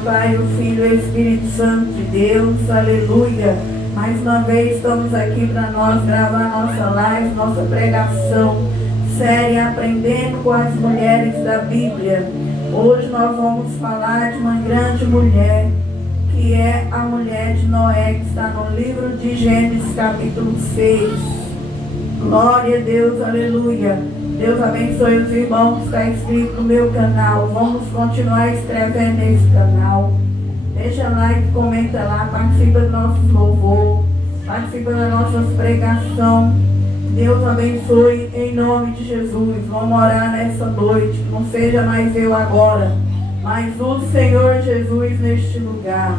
o Pai, o Filho e o Espírito Santo de Deus, aleluia. Mais uma vez estamos aqui para nós gravar nossa live, nossa pregação séria, aprendendo com as mulheres da Bíblia. Hoje nós vamos falar de uma grande mulher, que é a mulher de Noé, que está no livro de Gênesis capítulo 6. Glória a Deus, aleluia. Deus abençoe os irmãos que estão inscritos no meu canal. Vamos continuar escrevendo nesse canal. Deixa like, comenta lá, participa do nosso louvor, participa das nossas pregações. Deus abençoe em nome de Jesus. Vamos orar nessa noite, que não seja mais eu agora, mas o Senhor Jesus neste lugar.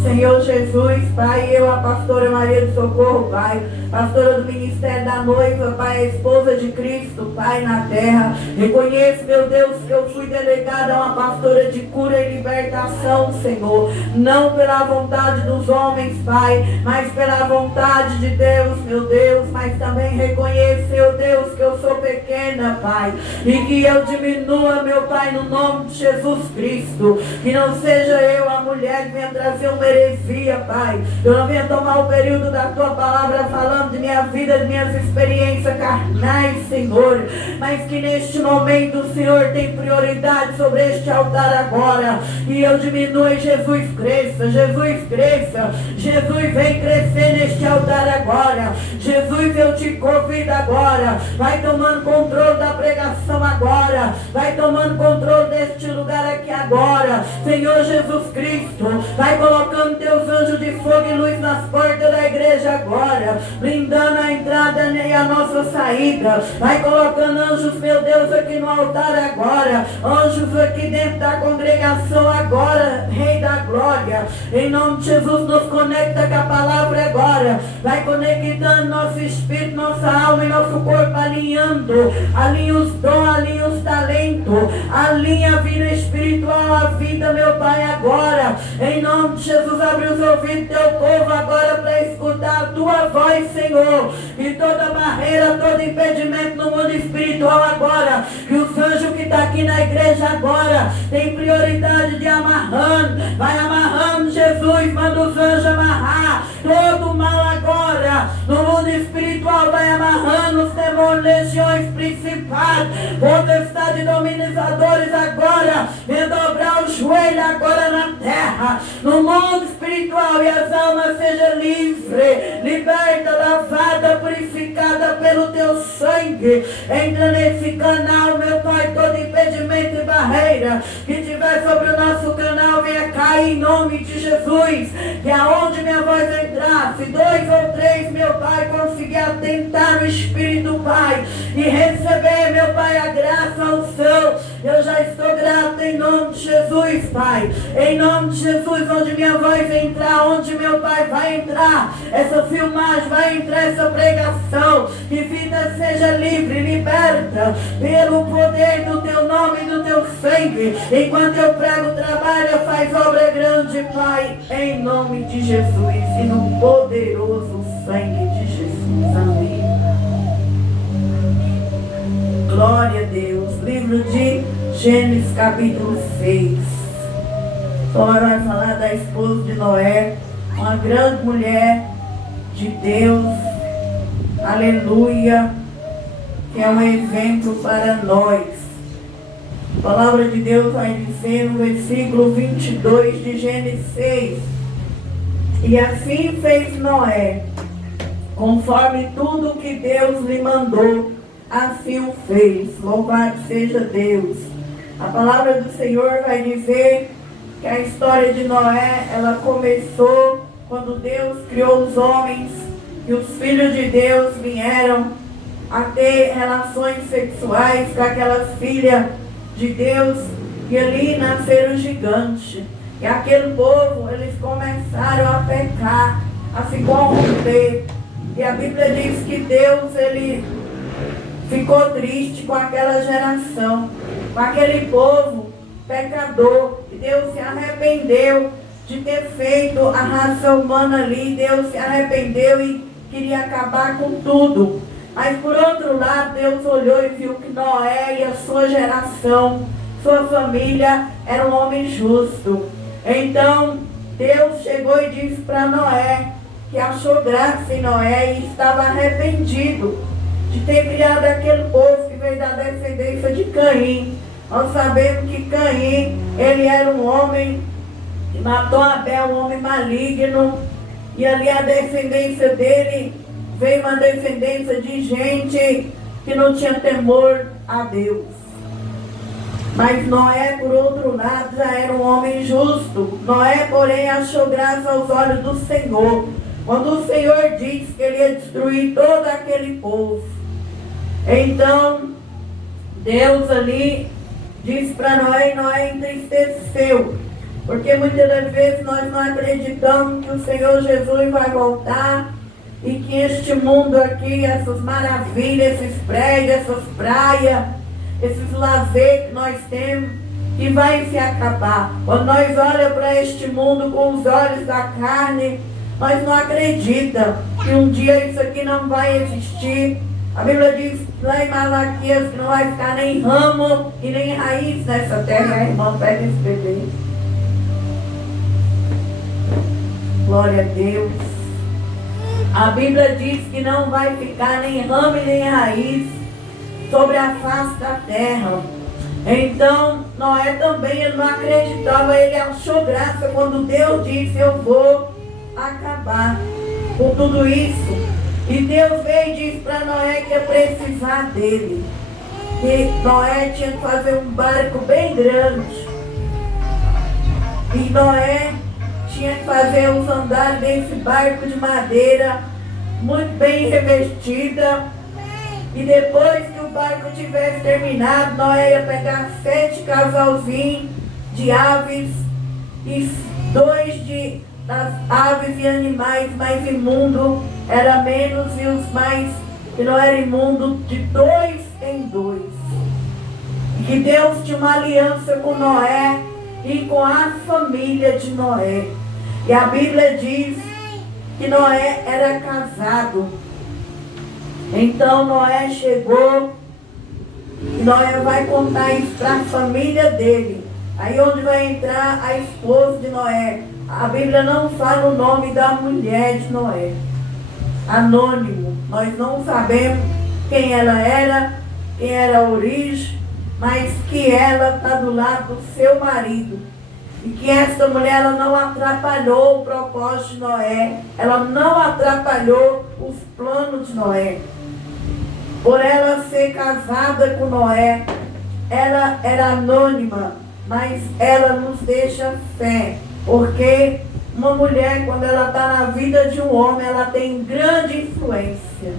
Senhor Jesus, Pai, eu, a pastora Maria do Socorro, Pai, pastora do Ministério da Noiva, Pai, a esposa de Cristo, Pai, na terra. Reconheço, meu Deus, que eu fui delegada a uma pastora de cura e libertação, Senhor. Não pela vontade dos homens, Pai, mas pela vontade de Deus, meu Deus. Mas também reconheço, meu Deus, que eu sou pequena, Pai, e que eu diminua, meu Pai, no nome de Jesus Cristo. Que não seja eu a mulher que venha trazer uma heresia, Pai. Eu não venho tomar o período da Tua palavra falando de minha vida, de minhas experiências carnais, Senhor. Mas que neste momento o Senhor tem prioridade sobre este altar agora. E eu diminua e Jesus cresça. Jesus cresça. Jesus vem crescer neste altar agora. Jesus, eu te convido agora. Vai tomando controle da pregação agora. Vai tomando controle deste lugar aqui agora. Senhor Jesus Cristo, vai colocando teus anjos de fogo e luz nas portas da igreja agora, blindando a entrada e a nossa saída. Vai colocando anjos, meu Deus, aqui no altar agora, anjos aqui dentro da congregação agora, Rei da Glória. Em nome de Jesus, nos conecta com a palavra agora. Vai conectando nosso espírito, nossa alma e nosso corpo, alinhando. Alinha os dons, alinha os talentos, alinha a vida espiritual, a vida, meu Pai, agora. Em nome de Jesus, abre os ouvidos do teu povo agora para escutar a tua voz, Senhor. E toda barreira, todo impedimento no mundo espiritual agora. E os anjos que estão aqui na igreja agora tem prioridade de amarrando. Vai amarrando, Jesus, manda os anjos amarrar todo o mal agora. No mundo espiritual vai amarrando os demônios, legiões, principados, potestade, dominizadores agora. Vem dobrar o joelho agora na terra. No mundo espiritual, e as almas sejam livres, liberta, lavada, purificada pelo teu sangue. Entra nesse canal, meu Pai, todo impedimento e barreira que tiver sobre o nosso canal venha cair em nome de Jesus. Que aonde minha voz entrar, se 2 ou 3, meu Pai, conseguir atentar no Espírito, Pai, e receber, meu Pai, a graça, a unção, eu já estou grato em nome de Jesus, Pai. Em nome de Jesus, onde minha voz entrar, onde meu Pai vai entrar, essa filmagem vai entrar, essa pregação, que vida seja livre, liberta, pelo poder do teu nome e do teu sangue. Enquanto eu prego, trabalho, faz obra grande, Pai, em nome de Jesus e no poderoso sangue de Jesus. Amém. Glória a Deus. Livro de Gênesis capítulo 6. Agora vai falar da esposa de Noé, uma grande mulher de Deus, aleluia, que é um exemplo para nós. A palavra de Deus vai dizer no versículo 22 de Gênesis 6: E assim fez Noé, conforme tudo que Deus lhe mandou, assim o fez. Louvado seja Deus. A palavra do Senhor vai dizer que a história de Noé, ela começou quando Deus criou os homens, e os filhos de Deus vieram a ter relações sexuais com aquelas filhas de Deus, e ali nasceram gigantes. E aquele povo, eles começaram a pecar, a se corromper. E a Bíblia diz que Deus, ele ficou triste com aquela geração, com aquele povo pecador. E Deus se arrependeu de ter feito a raça humana ali. Deus se arrependeu e queria acabar com tudo. Mas por outro lado, Deus olhou e viu que Noé e a sua geração, sua família, era um homem justo. Então, Deus chegou e disse para Noé que achou graça em Noé e estava arrependido de ter criado aquele povo que veio da descendência de Caim. Nós sabemos que Caim, ele era um homem que matou Abel, um homem maligno, e ali a descendência dele veio uma descendência de gente que não tinha temor a Deus. Mas Noé, por outro lado, já era um homem justo. Noé, porém, achou graça aos olhos do Senhor, quando o Senhor disse que ele ia destruir todo aquele povo. Então, Deus ali disse para Noé, e Noé entristeceu, porque muitas das vezes nós não acreditamos que o Senhor Jesus vai voltar e que este mundo aqui, essas maravilhas, esses prédios, essas praias, esses lazeres que nós temos, que vai se acabar. Quando nós olhamos para este mundo com os olhos da carne, nós não acreditamos que um dia isso aqui não vai existir. A Bíblia diz lá em Malaquias que não vai ficar nem ramo e nem raiz nessa terra. A irmã pega esse bebê. Glória a Deus. A Bíblia diz que não vai ficar nem ramo e nem raiz sobre a face da terra. Então, Noé também, ele não acreditava, ele achou graça quando Deus disse, eu vou acabar com tudo isso. E Deus veio e disse para Noé que ia precisar dele. Que Noé tinha que fazer um barco bem grande. E Noé tinha que fazer os andares desse barco de madeira, muito bem revestida. E depois que o barco tivesse terminado, Noé ia pegar 7 casalzinhos de aves e 2 das aves e animais mais imundos era menos, e os mais que não eram imundos, de 2 em 2. E que Deus tinha uma aliança com Noé e com a família de Noé. E a Bíblia diz que Noé era casado. Então Noé chegou e Noé vai contar isso para a família dele. Aí onde vai entrar a esposa de Noé. A Bíblia não fala o nome da mulher de Noé. Anônimo. Nós não sabemos quem ela era, quem era a origem, mas que ela está do lado do seu marido. E que essa mulher, ela não atrapalhou o propósito de Noé. Ela não atrapalhou os planos de Noé. Por ela ser casada com Noé, ela era anônima, mas ela nos deixa fé. Porque uma mulher, quando ela está na vida de um homem, ela tem grande influência.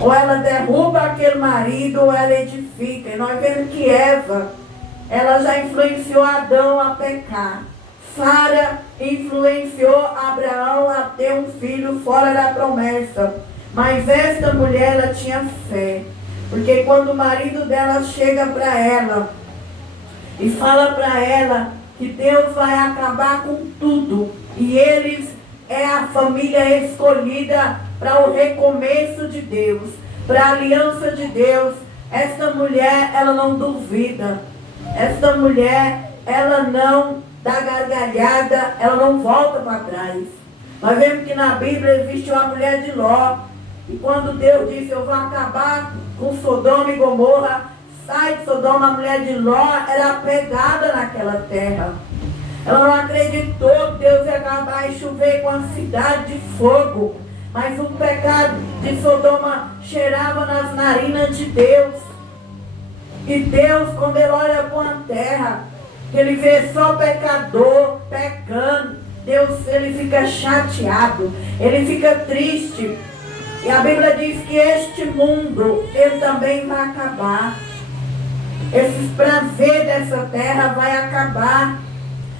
Ou ela derruba aquele marido, ou ela edifica. E nós vemos que Eva, ela já influenciou Adão a pecar. Sara influenciou Abraão a ter um filho fora da promessa. Mas esta mulher, ela tinha fé. Porque quando o marido dela chega para ela e fala para ela que Deus vai acabar com tudo, e eles é a família escolhida para o recomeço de Deus, para a aliança de Deus, esta mulher, ela não duvida. Esta mulher, ela não dá gargalhada, ela não volta para trás. Nós vemos que na Bíblia existe uma mulher de Ló, e quando Deus disse, eu vou acabar com Sodoma e Gomorra, sai de Sodoma, a mulher de Ló era apegada naquela terra. Ela não acreditou que Deus ia acabar e chover com a cidade de fogo. Mas o pecado de Sodoma cheirava nas narinas de Deus. E Deus, quando ele olha para uma terra, que ele vê só pecador pecando, Deus, ele fica chateado, ele fica triste. E a Bíblia diz que este mundo, ele também vai acabar. Esses prazeres dessa terra vai acabar.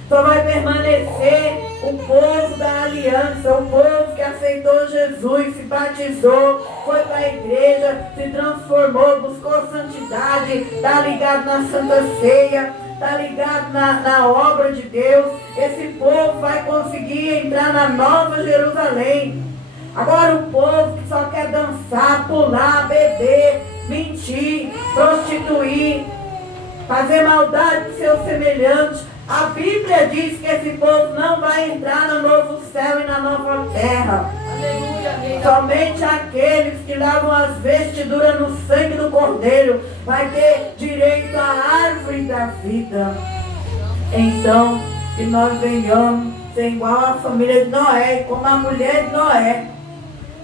Só vai permanecer o povo da aliança, o povo que aceitou Jesus, se batizou, foi para a igreja, se transformou, buscou santidade, está ligado na Santa Ceia, está ligado na obra de Deus. Esse povo vai conseguir entrar na Nova Jerusalém. Agora o povo que só quer dançar, pular, beber, mentir, prostituir, fazer maldade com seus semelhantes. A Bíblia diz que esse povo não vai entrar no novo céu e na nova terra. Aleluia. Somente aqueles que lavam as vestiduras no sangue do Cordeiro vai ter direito à árvore da vida. Então, que nós venhamos ser igual à família de Noé, como a mulher de Noé.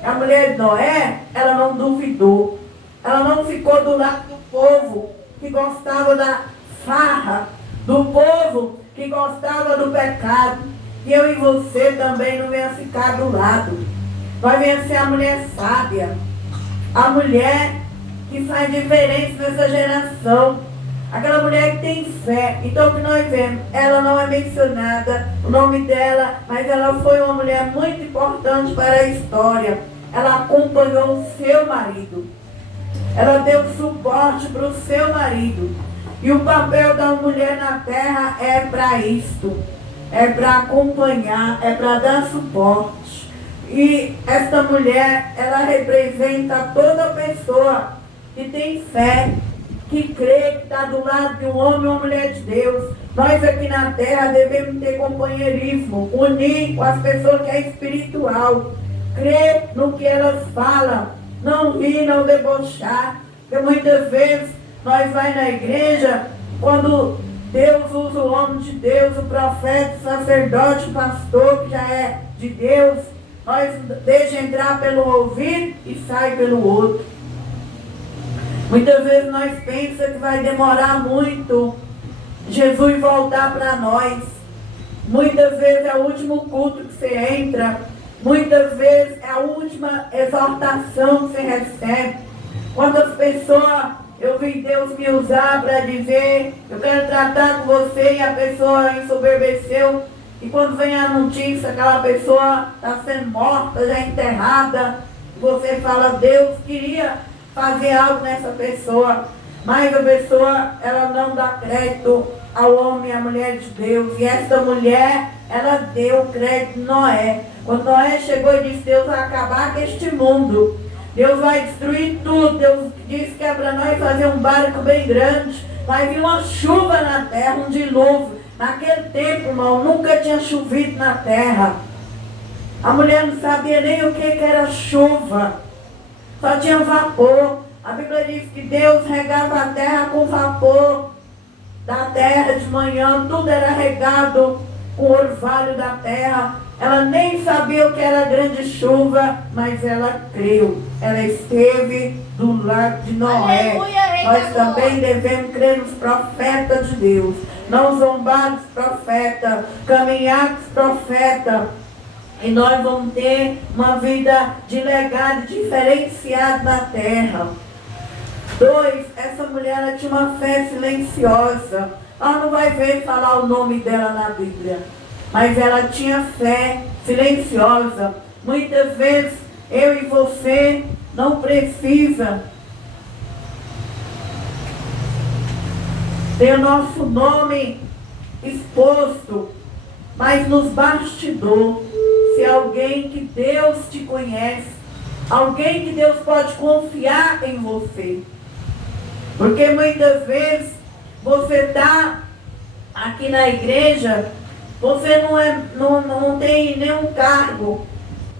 A mulher de Noé, ela não duvidou. Ela não ficou do lado do povo que gostava da farra, do povo que gostava do pecado. E eu e você também não venha ficar do lado. Nós venha ser a mulher sábia, a mulher que faz diferença nessa geração, aquela mulher que tem fé. Então o que nós vemos, ela não é mencionada, o nome dela, mas ela foi uma mulher muito importante para a história. Ela acompanhou o seu marido. Ela deu suporte para o seu marido. E o papel da mulher na terra é para isto. É para acompanhar, é para dar suporte. E esta mulher, ela representa toda pessoa que tem fé, que crê, que está do lado de um homem ou uma mulher de Deus. Nós aqui na terra devemos ter companheirismo, unir com as pessoas que é espiritual. Crer no que elas falam, não rir, não debochar. Porque muitas vezes nós vamos na igreja, quando Deus usa o homem de Deus, o profeta, o sacerdote, o pastor, que já é de Deus, nós deixa entrar pelo ouvido e sai pelo outro. Muitas vezes nós pensamos que vai demorar muito Jesus voltar para nós. Muitas vezes é o último culto que você entra. Muitas vezes é a última exortação que você recebe. Quantas pessoas eu vi Deus me usar para dizer, eu quero tratar com você, e a pessoa ensoberbeceu. E quando vem a notícia, aquela pessoa está sendo morta, já enterrada, você fala, Deus queria fazer algo nessa pessoa, mas a pessoa, ela não dá crédito ao homem e à mulher de Deus. E essa mulher, ela deu crédito a Noé. Quando Noé chegou e disse, Deus vai acabar com este mundo, Deus vai destruir tudo. Deus disse que é para nós fazer um barco bem grande, vai vir uma chuva na terra, um dilúvio. Naquele tempo, irmão, nunca tinha chovido na terra. A mulher não sabia nem o que era chuva, só tinha vapor. A Bíblia diz que Deus regava a terra com vapor da terra de manhã, tudo era regado com o orvalho da terra. Ela nem sabia o que era grande chuva, mas ela creu. Ela esteve do lado de Noé. Aleluia, nós também devemos crer nos profetas de Deus. Não zombar dos profetas, caminhar com os profetas. E nós vamos ter uma vida de legado diferenciado na terra. 2, essa mulher, ela tinha uma fé silenciosa. Ela não vai ver falar o nome dela na Bíblia, mas ela tinha fé silenciosa. Muitas vezes eu e você não precisa ter o nosso nome exposto, mas nos bastidores, se alguém que Deus te conhece, alguém que Deus pode confiar em você. Porque muitas vezes você está aqui na igreja, você não tem nenhum cargo,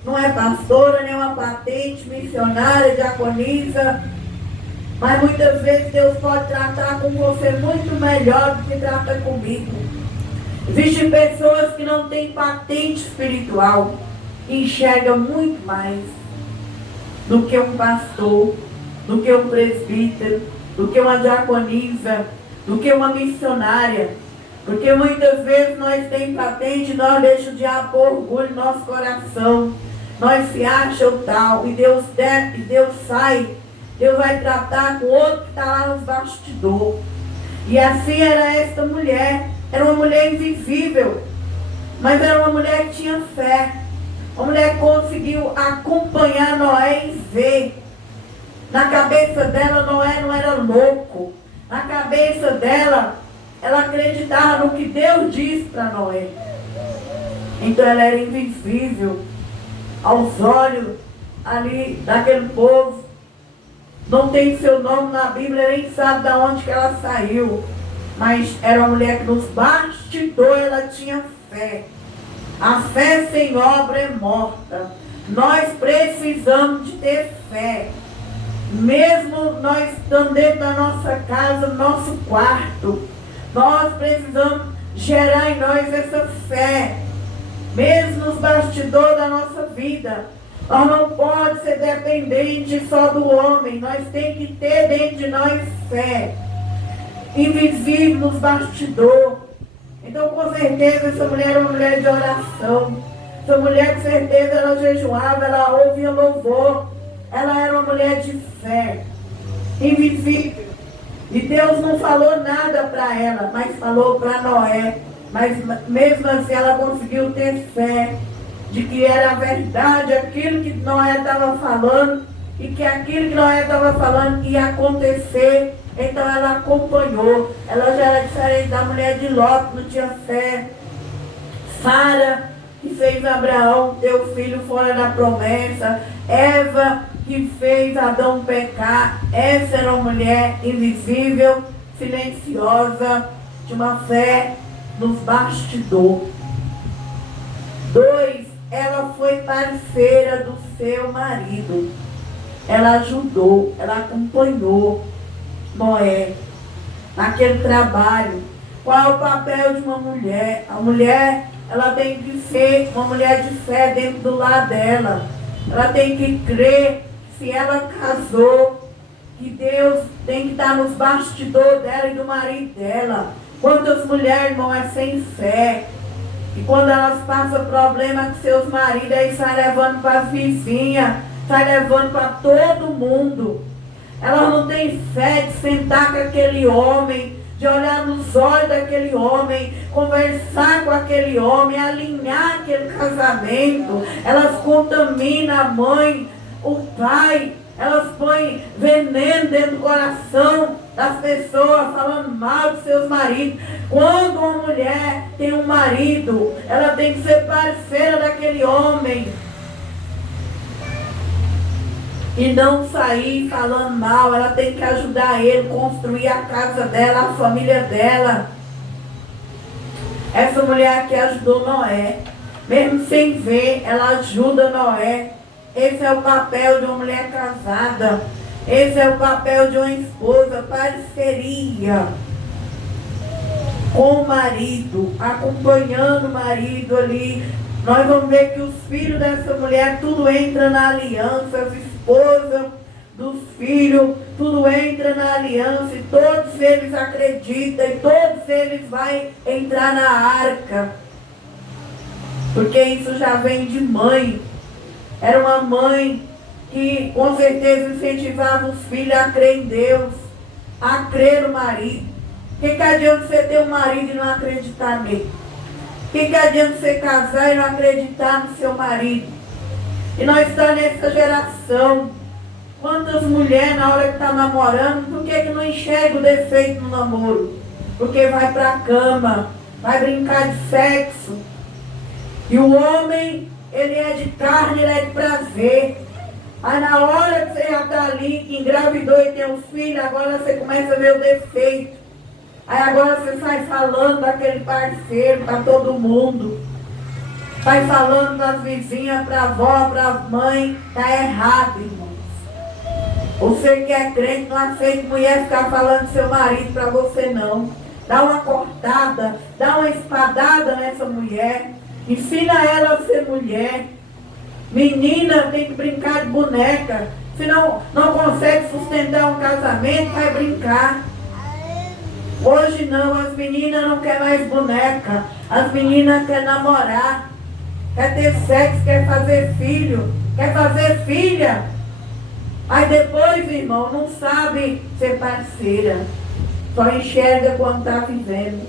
não é pastora, nem uma patente, missionária, diaconisa, mas muitas vezes Deus pode tratar com você muito melhor do que trata comigo. Existem pessoas que não têm patente espiritual e enxergam muito mais do que um pastor, do que um presbítero, do que uma diaconisa, do que uma missionária. Porque muitas vezes nós temos patente e nós deixamos o diabo pôr orgulho no nosso coração. Nós se achamos tal, e Deus sai, Deus vai tratar com o outro que está lá nos bastidores. E assim era esta mulher. Era uma mulher invisível, mas era uma mulher que tinha fé. Uma mulher que conseguiu acompanhar Noé e ver. Na cabeça dela, Noé não era louco. Na cabeça dela, ela acreditava no que Deus disse para Noé. Então ela era invisível. aos olhos ali daquele povo. Não tem seu nome na Bíblia, nem sabe de onde que ela saiu. Mas era uma mulher que nos bastidores ela tinha fé. A fé sem obra é morta. Nós precisamos de ter fé. Mesmo nós estando dentro da nossa casa, no nosso quarto, nós precisamos gerar em nós essa fé. Mesmo nos bastidores da nossa vida. Nós não podemos ser dependentes só do homem. Nós temos que ter dentro de nós fé. Invisível nos bastidores. Então, com certeza, essa mulher era uma mulher de oração. Essa mulher, com certeza, ela jejuava, ela ouvia louvor. Ela era uma mulher de fé. Invisível. E Deus não falou nada para ela, mas falou para Noé. Mas mesmo assim ela conseguiu ter fé de que era verdade aquilo que Noé estava falando e que aquilo que Noé estava falando ia acontecer. Então ela acompanhou. Ela já era diferente da mulher de Ló, que não tinha fé. Sara, que fez Abraão ter o filho fora da promessa. Eva, que fez Adão pecar. Essa era uma mulher invisível, silenciosa, de uma fé nos bastidores. 2, ela foi parceira do seu marido. Ela ajudou, ela acompanhou Noé naquele trabalho. Qual é o papel de uma mulher? A mulher, ela tem que ser uma mulher de fé dentro do lar dela. Ela tem que crer, se ela casou, que Deus tem que estar nos bastidores dela e do marido dela. Quantas mulheres, irmão, é sem fé? E quando elas passam problema com seus maridos, aí sai levando para as vizinhas, sai levando para todo mundo. Elas não têm fé de sentar com aquele homem, de olhar nos olhos daquele homem, conversar com aquele homem, alinhar aquele casamento. Elas contaminam a mãe, o pai, elas põem veneno dentro do coração das pessoas, falando mal de seus maridos. Quando uma mulher tem um marido, ela tem que ser parceira daquele homem. E não sair falando mal. Ela tem que ajudar ele, construir a casa dela, a família dela. Essa mulher aqui ajudou Noé. Mesmo sem ver, ela ajuda Noé. Esse é o papel de uma mulher casada. Esse é o papel de uma esposa, parceria com o marido, acompanhando o marido ali. Nós vamos ver que os filhos dessa mulher, tudo entra na aliança, as esposas dos filhos, tudo entra na aliança, e todos eles acreditam, e todos eles vão entrar na arca. Porque isso já vem de mãe. Era uma mãe que com certeza incentivava os filhos a crer em Deus, a crer no marido. O que adianta você ter um marido e não acreditar nele? O que adianta você casar e não acreditar no seu marido? E nós estamos nessa geração. Quantas mulheres na hora que está namorando, por que não enxerga o defeito no namoro? Porque vai para a cama, vai brincar de sexo. E o homem, ele é de carne, ele é de prazer. Aí na hora que você já está ali, que engravidou e tem um filho, agora você começa a ver o defeito. Aí agora você sai falando daquele parceiro para todo mundo. Sai falando das vizinhas, para a avó, para a mãe. Está errado, irmãos. Você que é crente, não aceita mulher ficar falando do seu marido para você não. Dá uma cortada, dá uma espadada nessa mulher. Ensina ela a ser mulher. Menina tem que brincar de boneca. Se não consegue sustentar um casamento, vai brincar. Hoje não, as meninas não querem mais boneca. As meninas querem namorar. Quer ter sexo, quer fazer filho. Quer fazer filha. Aí depois, irmão, não sabe ser parceira. Só enxerga quando está vivendo.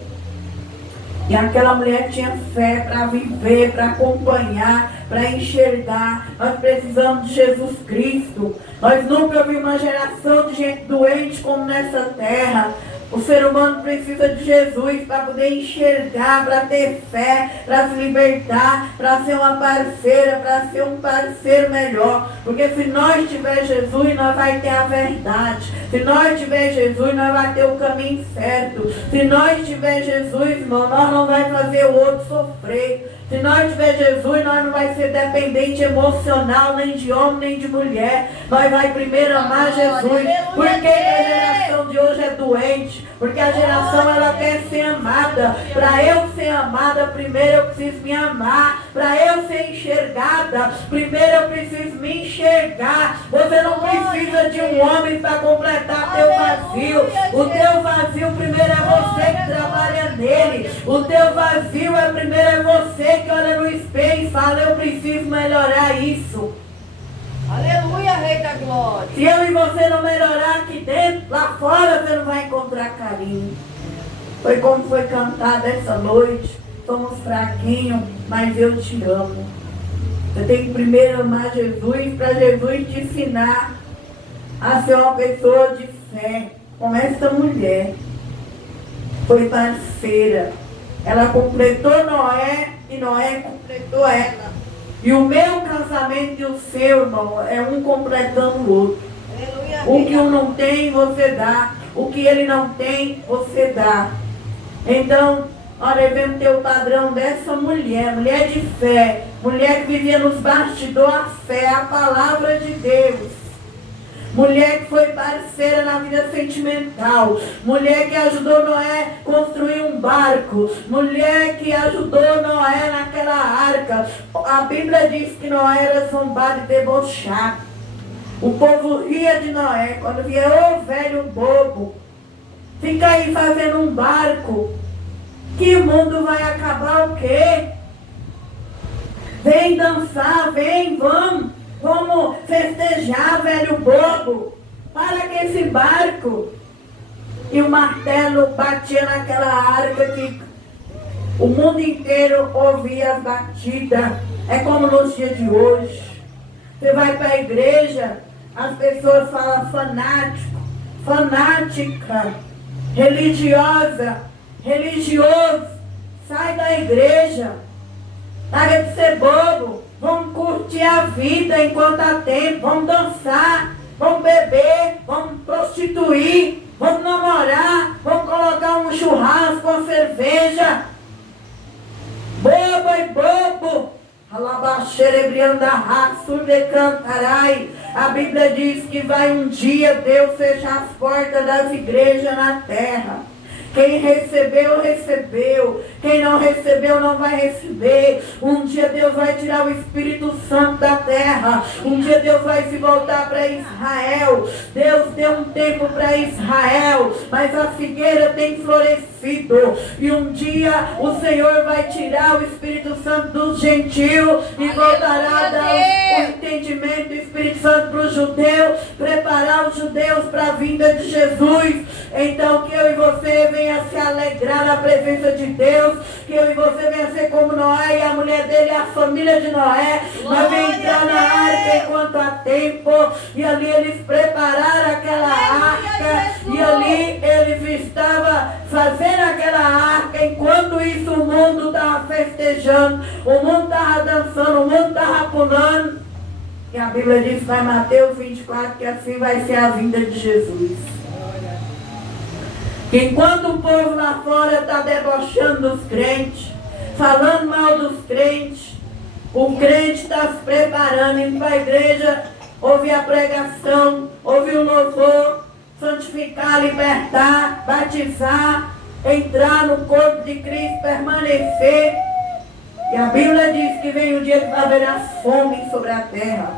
E aquela mulher tinha fé para viver, para acompanhar, para enxergar. Nós precisamos de Jesus Cristo. Nós nunca vimos uma geração de gente doente como nessa terra. O ser humano precisa de Jesus para poder enxergar, para ter fé, para se libertar, para ser uma parceira, para ser um parceiro melhor. Porque se nós tiver Jesus, nós vai ter a verdade. Se nós tiver Jesus, nós vai ter o caminho certo. Se nós tiver Jesus, irmão, nós não vai fazer o outro sofrer. Se nós tiver Jesus, nós não vai ser dependente emocional, nem de homem, nem de mulher. Nós vai primeiro amar Jesus. Por que a geração de hoje é doente? Porque a geração, ela quer ser amada. Para eu ser amada, primeiro eu preciso me amar. Para eu ser enxergada, primeiro eu preciso me enxergar. Você não precisa de um homem para completar teu vazio. O teu vazio primeiro é você que trabalha nele. O teu vazio primeiro é você que olha no espelho e fala, eu preciso melhorar isso. Aleluia, Rei da Glória. Se eu e você não melhorar aqui dentro, lá fora você não vai encontrar carinho. Foi como foi cantado essa noite. Somos fraquinhos, mas eu te amo. Você tem que primeiro amar Jesus, para Jesus te ensinar a ser uma pessoa de fé. Como essa mulher foi parceira. Ela completou Noé e Noé completou ela. E o meu casamento e o seu, irmão, é um completando o outro. Aleluia. O que um não tem, você dá. O que ele não tem, você dá. Então, nós devemos ter o padrão dessa mulher, mulher de fé, mulher que vivia nos bastidores a fé, a palavra de Deus. Mulher que foi parceira na vida sentimental. Mulher que ajudou Noé a construir um barco. Mulher que ajudou Noé naquela arca. A Bíblia diz que Noé era zombado e debochado. O povo ria de Noé quando via, ô velho bobo, fica aí fazendo um barco. Que mundo vai acabar o quê? Vem dançar, vem, vamos. Vamos festejar, velho bobo. Para com esse barco. E o martelo batia naquela arca que o mundo inteiro ouvia as batidas. É como nos dias de hoje. Você vai para a igreja, as pessoas falam fanático, fanática, religiosa, religioso. Sai da igreja. Para de ser bobo. Vamos curtir a vida enquanto há tempo. Vamos dançar, vamos beber, vamos prostituir, vamos namorar, vamos colocar um churrasco, uma cerveja. Bobo e bobo. A Bíblia diz que vai um dia Deus fechar as portas das igrejas na terra. Quem recebeu, recebeu. Quem não recebeu, não vai receber. Um dia Deus vai tirar o Espírito Santo da terra. Um dia Deus vai se voltar para Israel. Deus deu um tempo para Israel, mas a figueira tem florescido. E um dia o Senhor vai tirar o Espírito Santo dos gentios e voltará a dar o entendimento do Espírito Santo para os judeus, preparar os judeus para a vinda de Jesus. Então que eu e você venha se alegrar na presença de Deus, que eu e você venha ser como Noé e a mulher dele, a família de Noé. Nós venhamos entrar na arca enquanto há tempo, e ali eles prepararam aquela arca, e ali eles estavam fazendo aquela arca. Enquanto isso o mundo estava festejando, o mundo estava dançando, o mundo estava pulando. E a Bíblia diz lá em Mateus 24 que assim vai ser a vinda de Jesus. Que enquanto o povo lá fora está debochando dos crentes, falando mal dos crentes, o crente está se preparando, indo para a igreja, ouvir a pregação, ouvir o louvor, santificar, libertar, batizar, entrar no corpo de Cristo, permanecer. E a Bíblia diz que vem o dia que haverá fome sobre a terra.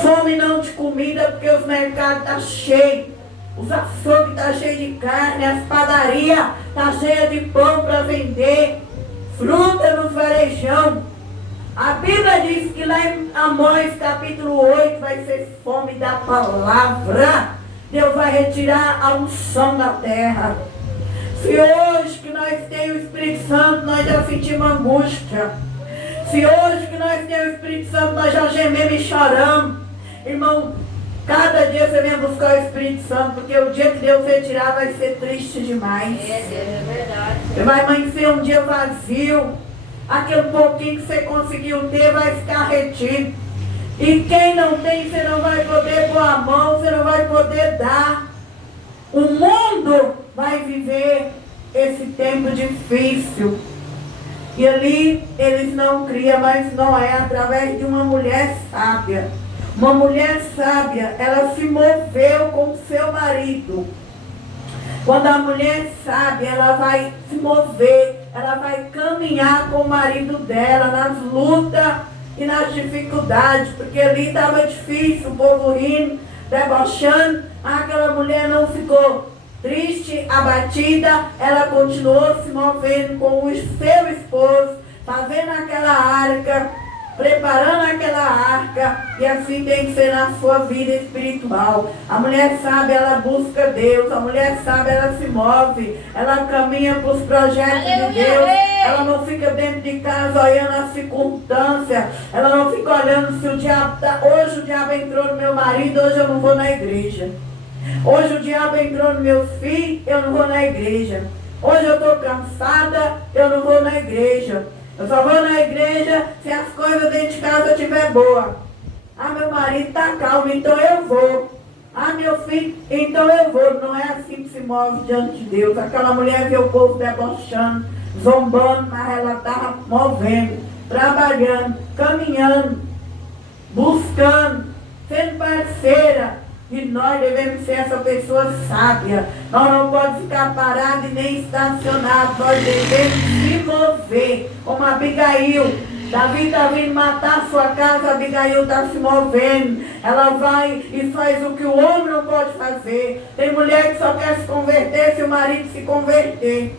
Fome não de comida, porque os mercados estão cheios. Os açougues estão cheios de carne, as padarias estão cheias de pão para vender, fruta nos varejão. A Bíblia diz que lá em Amós capítulo 8 vai ser fome da palavra. Deus vai retirar a unção da terra. Se hoje que nós temos o Espírito Santo, nós já sentimos angústia. Se hoje que nós temos o Espírito Santo, nós já gememos e choramos. Irmão, Cada dia você vem buscar o Espírito Santo, porque o dia que Deus retirar vai ser triste demais. É verdade. Você vai amanhecer um dia vazio. Aquele pouquinho que você conseguiu ter vai ficar retido. E quem não tem, você não vai poder pôr a mão, você não vai poder dar. O mundo vai viver esse tempo difícil. E ali eles não criam, mas Noé, através de uma mulher sábia. Uma mulher sábia, ela se moveu com seu marido. Quando a mulher sábia, ela vai se mover, ela vai caminhar com o marido dela nas lutas e nas dificuldades, porque ali estava difícil, o povo rindo, debochando. Aquela mulher não ficou triste, abatida, ela continuou se movendo com o seu esposo, fazendo aquela arca, preparando aquela arca, e assim tem que ser na sua vida espiritual. A mulher sábia, ela busca Deus, a mulher sábia, ela se move, ela caminha para os projetos de Deus, ela não fica dentro de casa olhando as circunstâncias, ela não fica olhando se o diabo hoje o diabo entrou no meu marido, hoje eu não vou na igreja. Hoje o diabo entrou nos meus filhos, eu não vou na igreja. Hoje eu estou cansada, eu não vou na igreja. Eu só vou na igreja se as coisas dentro de casa estiver boa. Ah, meu marido está calmo, então eu vou. Ah, meu filho, então eu vou. Não é assim que se move diante de Deus. Aquela mulher vê o povo debochando, zombando, mas ela estava movendo, trabalhando, caminhando, buscando, sendo parceira. E nós devemos ser essa pessoa sábia. Nós não podemos ficar parados e nem estacionados. Nós devemos se mover. Como Abigail. Davi está vindo matar a sua casa, Abigail está se movendo. Ela vai e faz o que o homem não pode fazer. Tem mulher que só quer se converter se o marido se converter.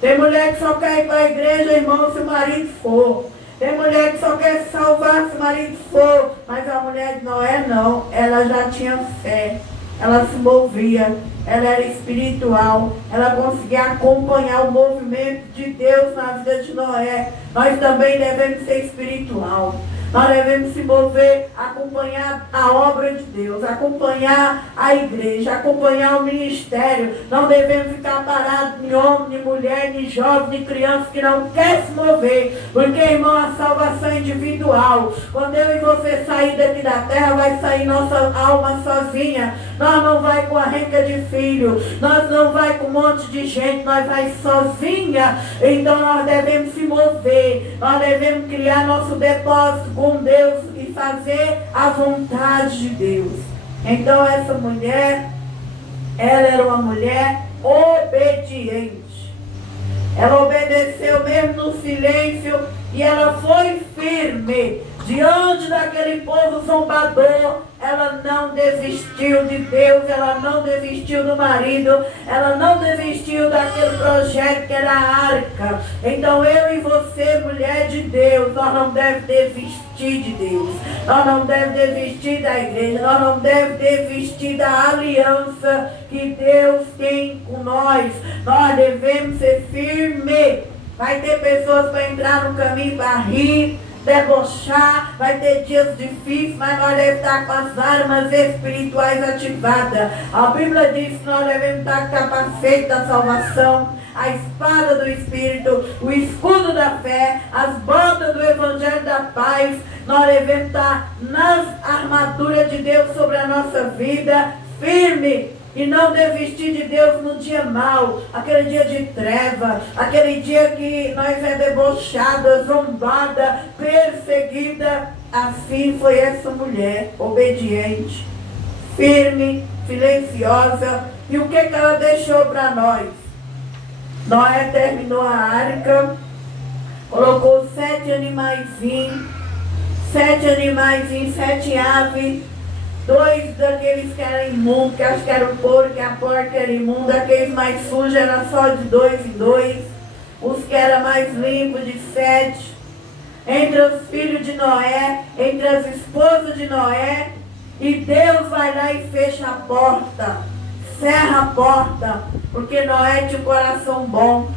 Tem mulher que só quer ir para a igreja, irmão, se o marido for. Tem mulher que só quer se salvar se o marido for. Mas a mulher de Noé não. Ela já tinha fé. Ela se movia. Ela era espiritual. Ela conseguia acompanhar o movimento de Deus na vida de Noé. Nós também devemos ser espiritual. Nós devemos se mover, acompanhar a obra de Deus, acompanhar a igreja, acompanhar o ministério. Não devemos ficar parados nem homem, nem mulher, nem jovem, nem criança que não quer se mover. Porque, irmão, a salvação é individual. Quando eu e você sair daqui da terra, vai sair nossa alma sozinha. Nós não vai com a renca de filho. Nós não vai com um monte de gente. Nós vai sozinha. Então nós devemos se mover. Nós devemos criar nosso depósito com Deus e fazer a vontade de Deus. Então essa mulher, ela era uma mulher obediente. Ela obedeceu mesmo no silêncio e ela foi firme diante daquele povo zombador. Ela não desistiu de Deus, ela não desistiu do marido, ela não desistiu daquele projeto que era a arca. Então eu e você, mulher de Deus, nós não devemos desistir de Deus, nós não devemos desistir da igreja, nós não devemos desistir da aliança que Deus tem com nós. Nós devemos ser firmes. Vai ter pessoas para entrar no caminho para rir, debochar, vai ter dias difíceis, mas nós devemos estar com as armas espirituais ativadas. A Bíblia diz que nós devemos estar com o capacete da salvação, a espada do Espírito, o escudo da fé, as botas do Evangelho da paz. Nós devemos estar nas armaduras de Deus sobre a nossa vida, firme. E não desistir de Deus no dia mau, aquele dia de treva, aquele dia que nós é debochada, zombada, perseguida. Assim foi essa mulher, obediente, firme, silenciosa. E o que ela deixou para nós? Noé terminou a arca, colocou 7 animaizinhos, 7 aves, 2 daqueles que eram imundos, que acho que era o porco e a porca era imunda, aqueles mais sujos era só de 2 em 2, os que eram mais limpos de 7, entre os filhos de Noé, entre as esposas de Noé, e Deus vai lá e fecha a porta, cerra a porta, porque Noé tinha um coração bom,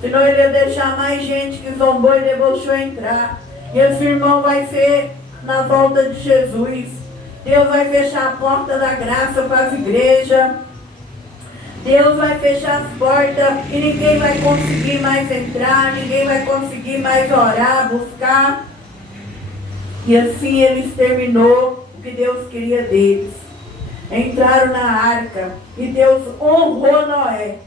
senão ele ia deixar mais gente que zombou e debochou entrar, e esse irmão vai ser na volta de Jesus. Deus vai fechar a porta da graça para as igrejas. Deus vai fechar as portas e ninguém vai conseguir mais entrar, ninguém vai conseguir mais orar, buscar. E assim eles terminou o que Deus queria deles. Entraram na arca e Deus honrou Noé.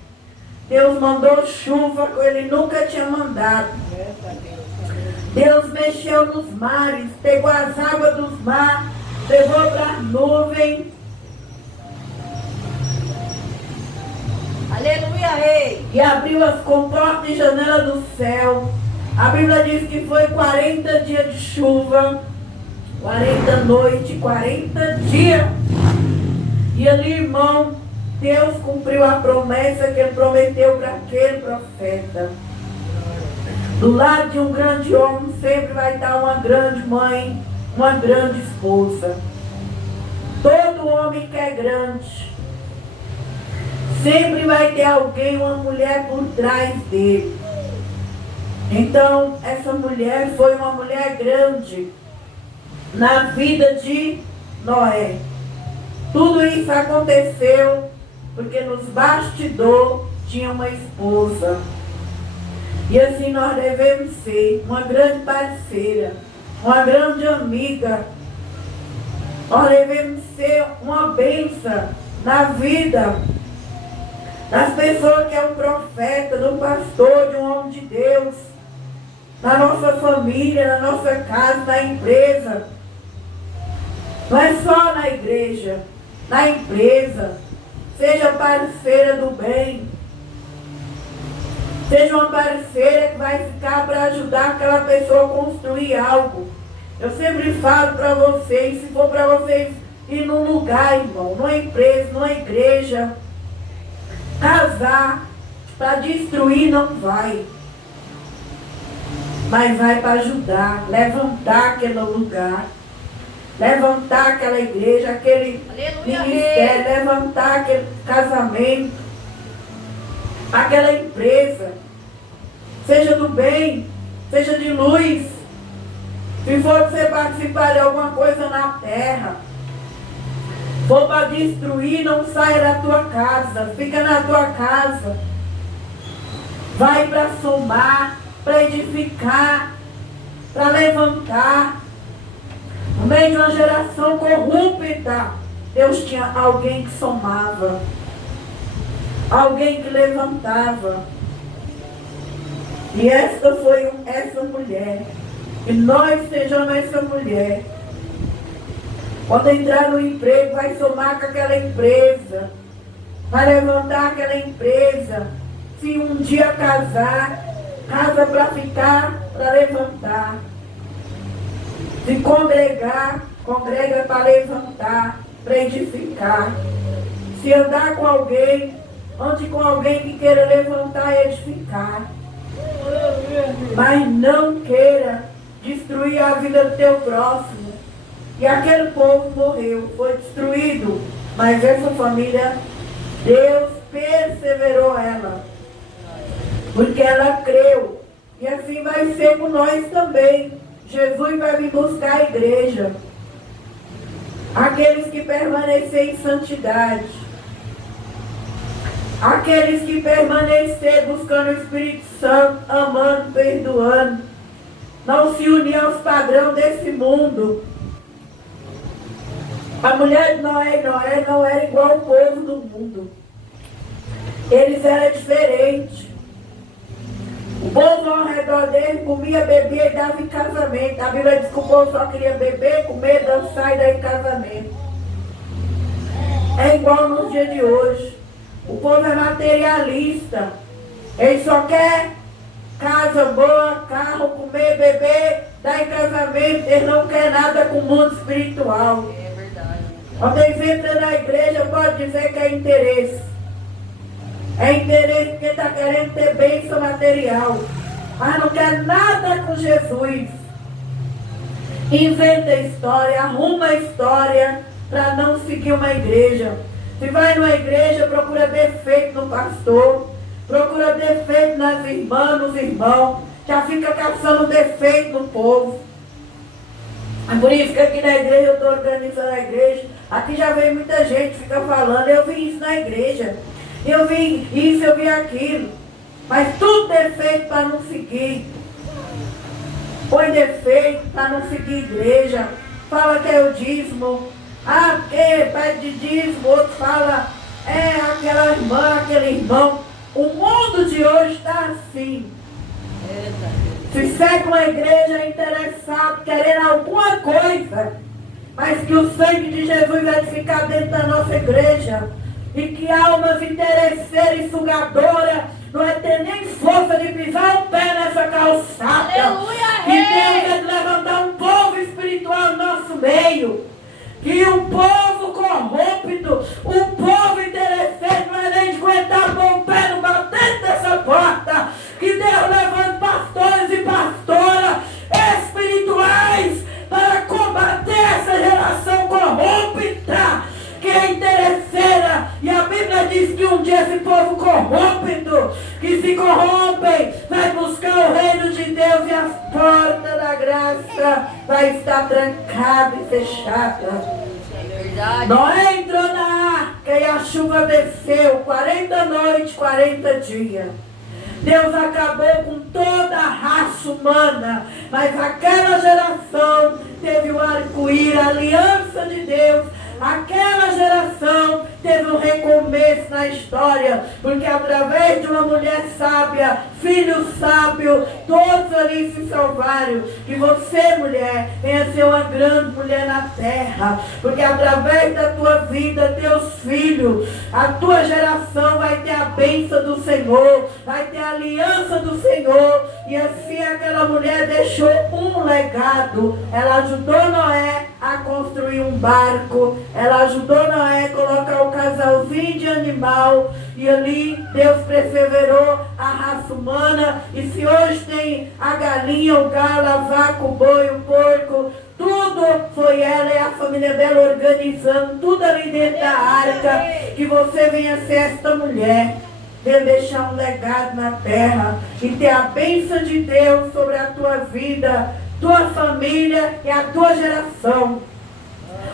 Deus mandou chuva que ele nunca tinha mandado. Deus mexeu nos mares, pegou as águas dos mares, levou para as nuvens. Aleluia, Rei. E abriu as comportas e janelas do céu. A Bíblia diz que foi 40 dias de chuva, 40 noites, 40 dias. E ali, irmão, Deus cumpriu a promessa que ele prometeu para aquele profeta. Do lado de um grande homem sempre vai estar uma grande mãe, uma grande esposa. Todo homem que é grande, sempre vai ter alguém, uma mulher por trás dele. Então, essa mulher foi uma mulher grande na vida de Noé. Tudo isso aconteceu porque nos bastidores tinha uma esposa. E assim nós devemos ser uma grande parceira, uma grande amiga. Nós devemos ser uma bênção na vida das pessoas que é um profeta, do pastor, de um homem de Deus, na nossa família, na nossa casa, na empresa. Não é só na igreja, na empresa. Seja parceira do bem. Seja uma parceira que vai ficar para ajudar aquela pessoa a construir algo. Eu sempre falo para vocês, se for para vocês ir num lugar, irmão, numa empresa, numa igreja, casar, para destruir não vai. Mas vai para ajudar, levantar aquele lugar, levantar aquela igreja, aquele Aleluia, ministério, levantar aquele casamento, aquela empresa, seja do bem, seja de luz. Se for para você participar de alguma coisa na terra, for para destruir, não saia da tua casa, fica na tua casa. Vai para somar, para edificar, para levantar. No meio de uma geração corrupta, Deus tinha alguém que somava, alguém que levantava. E essa foi essa mulher. E nós sejamos essa mulher. Quando entrar no emprego, vai somar com aquela empresa, vai levantar aquela empresa. Se um dia casar, casa para ficar, para levantar. Se congregar, congrega para levantar, para edificar. Se andar com alguém, ande com alguém que queira levantar e edificar. Mas não queira destruir a vida do teu próximo. E aquele povo morreu, foi destruído. Mas essa família, Deus perseverou ela. Porque ela creu. E assim vai ser com nós também. Jesus vai vir buscar a igreja. Aqueles que permanecerem em santidade. Aqueles que permanecerem buscando o Espírito Santo, amando, perdoando. Não se unir aos padrões desse mundo. A mulher de Noé não era igual ao povo do mundo. Eles eram diferentes. O povo ao redor dele comia, bebia e dava em casamento. A Bíblia diz que o povo só queria beber, comer, dançar e dar em casamento. É igual nos dias de hoje. O povo é materialista. Ele só quer casa boa, carro, comer, beber, dar em casamento. Ele não quer nada com o mundo espiritual. É verdade. Quando eles entram na igreja, pode dizer que é interesse. É interesse porque está querendo ter bênção material. Mas não quer nada com Jesus. Inventa história, arruma história para não seguir uma igreja. Se vai numa igreja, procura defeito no pastor, procura defeito nas irmãs, nos irmãos. Já fica caçando defeito no povo. É por isso que aqui na igreja eu estou organizando a igreja. Aqui já vem muita gente, fica falando, eu vi isso na igreja. Eu vi isso, eu vi aquilo. Mas tudo defeito para não seguir. Põe defeito para não seguir igreja. Fala que é o dízimo. Ah, porque pede dízimo. Outro fala, é aquela irmã, aquele irmão. O mundo de hoje está assim. Se segue uma igreja interessado, querendo alguma coisa, mas que o sangue de Jesus vai ficar dentro da nossa igreja. E que almas interesseiras e sugadoras não vai ter nem força de pisar o pé nessa calçada. Aleluia, Que Deus vai levantar um povo espiritual no nosso meio. Que um povo corrompido, um povo interesseiro não é nem de aguentar pôr o pé no batente dessa porta. Que Deus levante pastores e pastoras espirituais para combater essa geração corrupta, que é interesseira. E a Bíblia diz que um dia esse povo corrompido, que se corrompem, vai buscar o reino de Deus e as portas da graça vai estar trancada e fechada. É verdade. Noé entrou na arca e a chuva desceu 40 noites, 40 dias. Deus acabou com toda a raça humana, mas aquela geração teve o arco-íris, a aliança de Deus. Aquela geração teve um recomeço na história, porque através de uma mulher sábia, filho sábio, todos ali se salvaram. Que você, mulher, venha ser uma grande mulher na terra, porque através da tua vida, teus filhos, a tua geração vai ter a bênção do Senhor, vai ter a aliança do Senhor. E assim aquela mulher deixou um legado. Ela ajudou Noé a construir um barco. Ela ajudou Noé a colocar o casalzinho de animal. E ali Deus perseverou a raça humana. E se hoje tem a galinha, o galo, a vaca, o boi, o porco, tudo foi ela e a família dela organizando tudo ali dentro da arca. Que você venha ser esta mulher. Venha deixar um legado na terra e ter a bênção de Deus sobre a tua vida, tua família e a tua geração.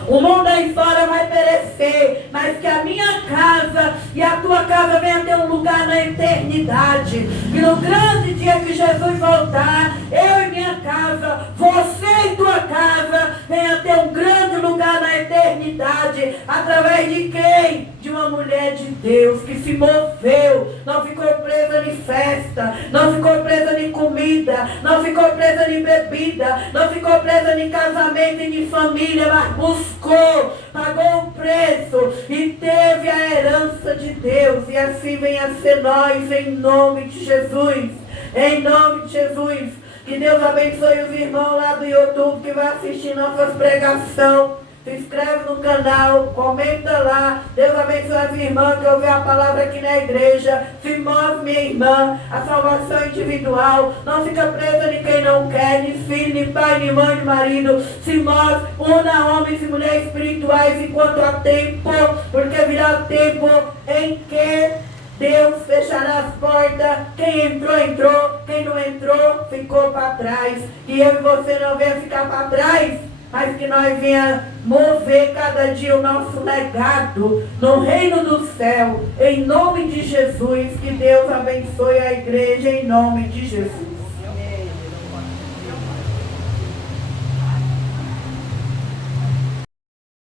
O mundo aí fora vai perecer, mas que a minha casa e a tua casa venha ter um lugar na eternidade. E no grande dia que Jesus voltar, eu e minha casa, você e tua casa, venha ter um grande lugar na eternidade. Através de quem? De uma mulher de Deus que se moveu, não ficou presa em festa, não ficou presa em comida, não ficou presa em bebida, não ficou presa em casamento e em família, mas buscou, pagou o preço e teve a herança de Deus. E assim venha ser nós, em nome de Jesus. Em nome de Jesus. Que Deus abençoe os irmãos lá do YouTube que vai assistir nossas pregações. Se inscreve no canal, comenta lá. Deus abençoe as irmãs que ouvem a palavra aqui na igreja. Se move, minha irmã, a salvação individual. Não fica presa em quem não quer, nem filho, nem pai, nem mãe, nem marido. Se move, una homens e mulheres espirituais enquanto há tempo, porque virá tempo em que Deus fechará as portas. Quem entrou, entrou. Quem não entrou, ficou para trás. E eu e você não venha ficar para trás, mas que nós venha mover cada dia o nosso legado no reino do céu. Em nome de Jesus, que Deus abençoe a igreja em nome de Jesus.